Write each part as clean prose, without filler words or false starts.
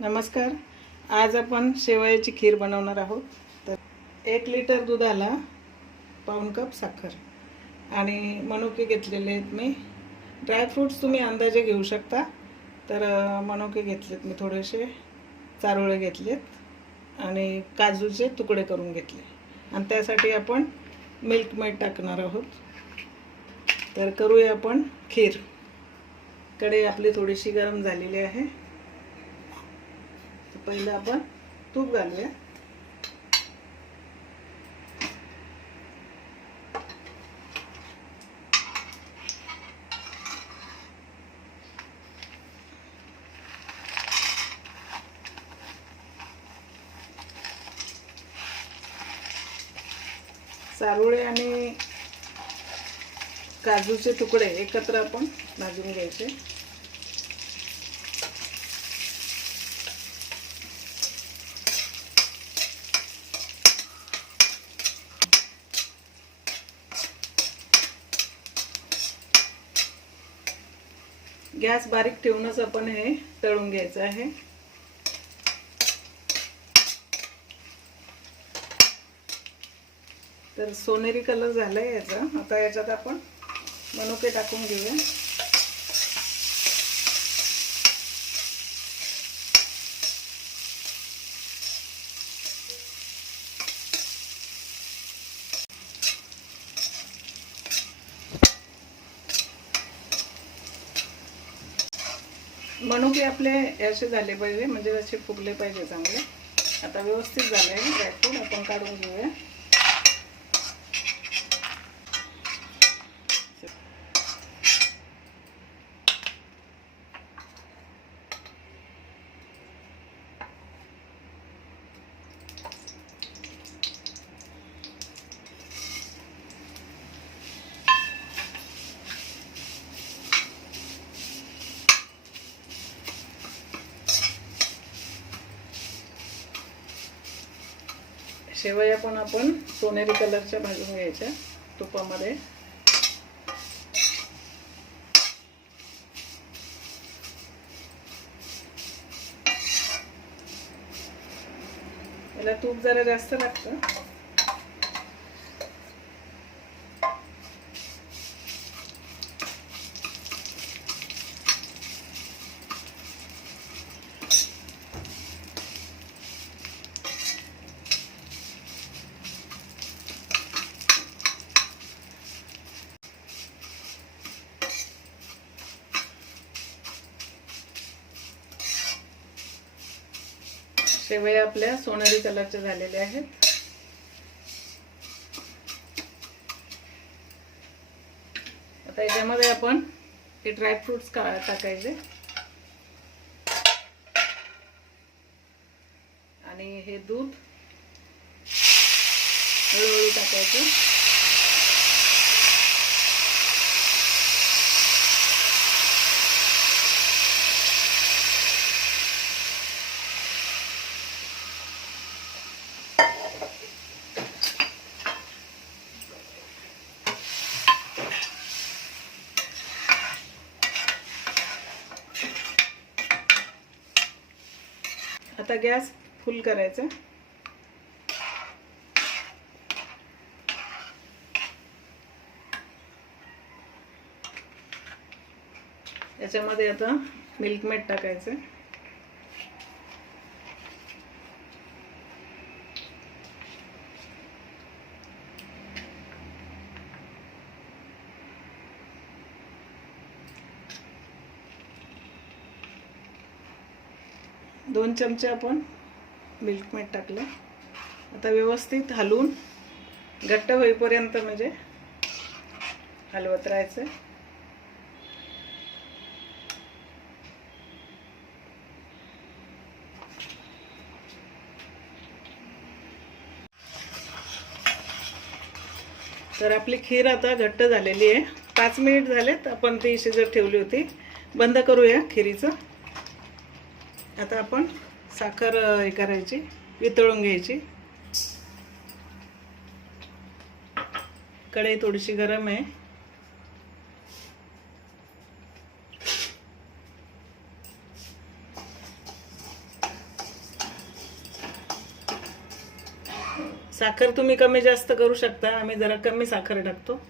नमस्कार. आज आपण शेवयाची खीर बनवणार आहोत. तर 1 लिटर दुधाला पाऊण कप साखर आणि मनुके घेतलेले आहेत मी. ड्रायफ्रूट्स तुम्ही अंदाजे घेऊ शकता. तर मनुके घेतलेत मी, थोडेसे चारोळे घेतलेत आणि काजूचे तुकडे करून घेतले आणि त्यासाठी आपण मिल्क मेड टाकणार आहोत. तर करूया आपण खीर. कढई आपली थोडीशी गरम झालेली आहे. पहिलं आपण तूप घालूया. चारोळे आणि काजूचे तुकडे एकत्र आपण भाजून घ्यायचे. गॅस बारीक ठेवूनच आपण हे तळून घ्यायचं आहे. तर सोनेरी कलर झालाय याचा. आता याच्यात आपण मनुके टाकून घेऊया. मनुके आपले असे झाले पाहिजे, म्हणजे असे फुगले पाहिजे चांगले. आता व्यवस्थित झाले ड्रायफ्रूट आपण काढून घेऊया. शेवया पण आपण सोनेरी कलरच्या भाजून घ्यायच्या तुपामध्ये. याला तूप जरा जास्त लागतं. शेवया आपल्या सोनेरी कलरच्या झालेल्या आहेत. आता याच्यामध्ये आपण हे ड्रायफ्रुट्स टाकायचे आणि हे दूध हळूहळू टाकायचं. आता गॅस फुल करायचा. याच्यामध्ये आता मिल्क मेड टाकायचं. दोन चमचे आपण मिल्क मेड टाकलं. आता व्यवस्थित हलवून घट्ट होईपर्यंत म्हणजे हलवत राहायचं. तर आपली खीर आता घट्ट झालेली आहे. 5 मिनिट झालेत आपण ती शिजत ठेवली होती. बंद करूया खिरीचं. आता आपण साखर हे करायची, वितळून घ्यायची. कढई थोडीशी गरम आहे. साखर तुम्ही कमी जास्त करू शकता, आम्ही जरा कमी साखर टाकतो.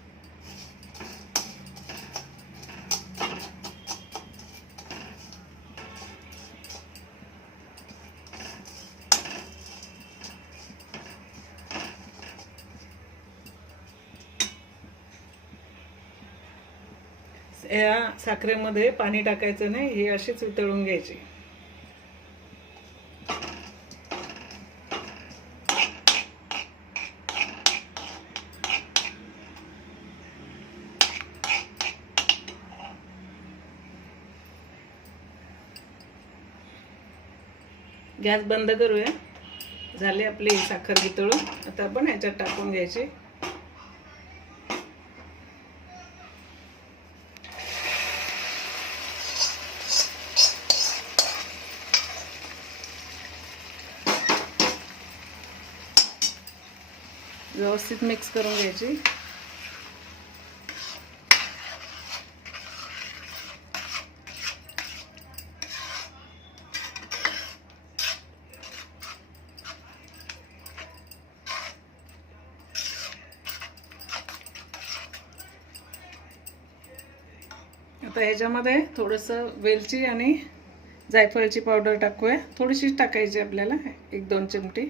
या साखरेमध्ये पाणी टाकायचं नाही, ही अशीच वितळून घ्यायची. गॅस बंद करूया. झाली आपली साखर वितळून. आता आपण ह्याच्यात टाकून घ्यायची. व्यवस्थित मिक्स करून घ्यायची. आता ह्याच्यामध्ये थोडंसं वेलची आणि जायफळची पावडर टाकूया. थोडीशीच टाकायची आपल्याला, 1-2 चिमटी.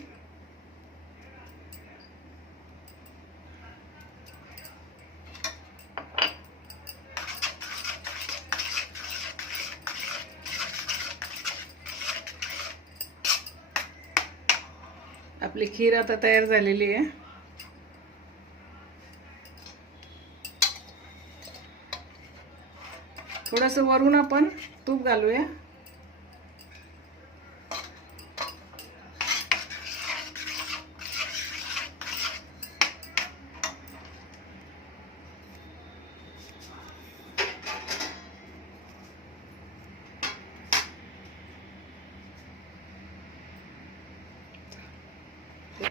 आपली खीर आता तयार झालेली आहे. थोडंसं वरून आपण तूप घालूया.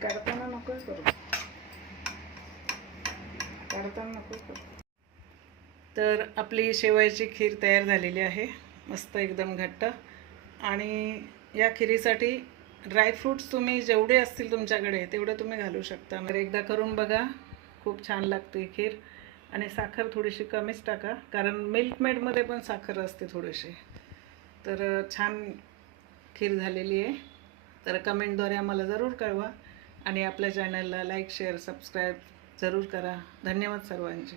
काढताना नको करू, काढताना नको करू. तर आपली शेवयाची खीर तयार झालेली आहे, मस्त एकदम घट्ट. आणि या खिरीसाठी ड्रायफ्रूट्स तुम्ही जेवढे असतील तुमच्याकडे तेवढे तुम्ही घालू शकता. तर एकदा करून बघा, खूप छान लागते खीर. आणि साखर थोडीशी कमीच टाका, कारण मिल्कमेडमध्ये पण साखर असते थोडीशी. तर छान खीर झालेली आहे. तर कमेंटद्वारे आम्हाला ज़रूर कळवा. आणि आपल्या चॅनलला लाईक, शेअर, सबस्क्राईब जरूर करा. धन्यवाद सर्वांचे.